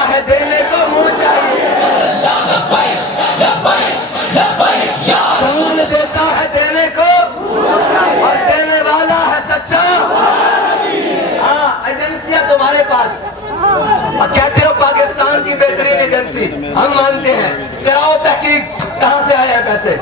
دیتا ہے دینے کو منہ چاہیے، کون دیتا ہے دینے کو اور دینے والا ہے سچا۔ ہاں ایجنسیاں تمہارے پاس، اور کہتے ہو پاکستان کی بہترین ایجنسی، ہم مانتے ہیں، کراؤ تحقیق کہاں سے آئے ہیں پیسے۔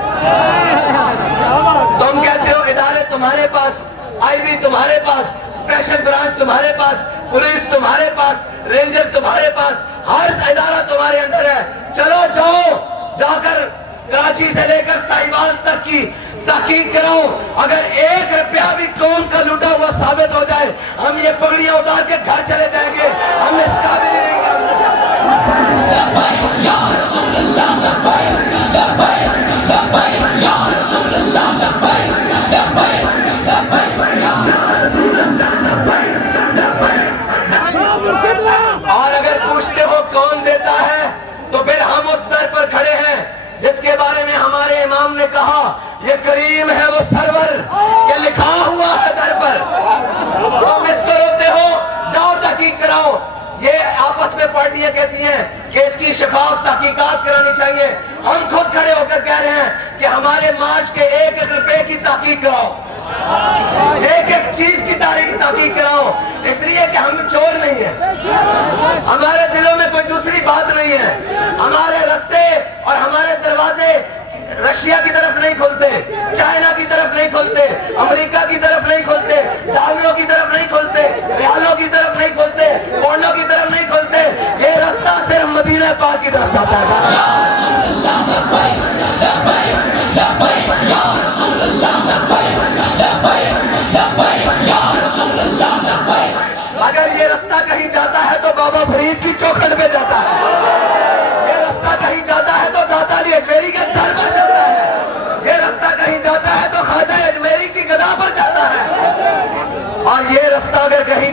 تم کہتے ہو ادارے تمہارے پاس، آئی بی تمہارے پاس، اسپیشل برانچ تمہارے پاس، پولیس تمہارے پاس، رینجر تمہارے پاس، ہر ادارہ تمہارے اندر ہے، چلو جاؤ، جا کر کراچی سے لے کر ساہیوال تک کی تحقیق کراؤ، اگر 1 روپیہ بھی قوم کا لوٹا ہوا ثابت ہو جائے، ہم یہ پگڑیاں اتار کے گھر چلے جائیں گے، ہم اس قابل ہی نہیں اور اگر پوچھتے ہو کون دیتا ہے تو پھر ہم اس در پر کھڑے ہیں جس کے بارے میں ہمارے امام نے کہا یہ کریم ہے وہ سرور کہ لکھا ہوا ہے در پر۔ تم اس کو روتے ہو، جاؤ تحقیق کراؤ۔ یہ آپس میں پارٹیاں کہتی ہیں کہ اس کی شفاف تحقیقات کرانی چاہیے، ہم خود کھڑے ہو کر کہہ رہے ہیں کہ ہمارے مارچ کے 1 روپے کی تحقیق کراؤ، ایک چیز کی تحقیق کراؤ، اس لیے کہ ہم چور نہیں ہیں، ہمارے دلوں میں کوئی دوسری بات نہیں ہے، ہمارے رستے اور ہمارے دروازے رشیا کی طرف نہیں کھلتے، چائنا کی طرف نہیں کھلتے، امریکہ کی طرف نہیں کھلتے، ڈالروں کی طرف نہیں کھلتے، ریالوں کی طرف نہیں کھلتے، پونڈوں کی طرف نہیں کھلتے، یہ رستہ صرف مدینہ پاک کی طرف جاتا ہے۔ اگر یہ رستہ کہیں جاتا ہے تو بابا فرید کی چوکھٹ پہ جاتا ہے، یہ رستہ کہیں جاتا ہے تو داتا علی اجمیری کے در پر جاتا ہے، یہ رستہ کہیں جاتا ہے تو خواجہ اجمیری کی گدا پر جاتا ہے، اور یہ رستہ اگر کہیں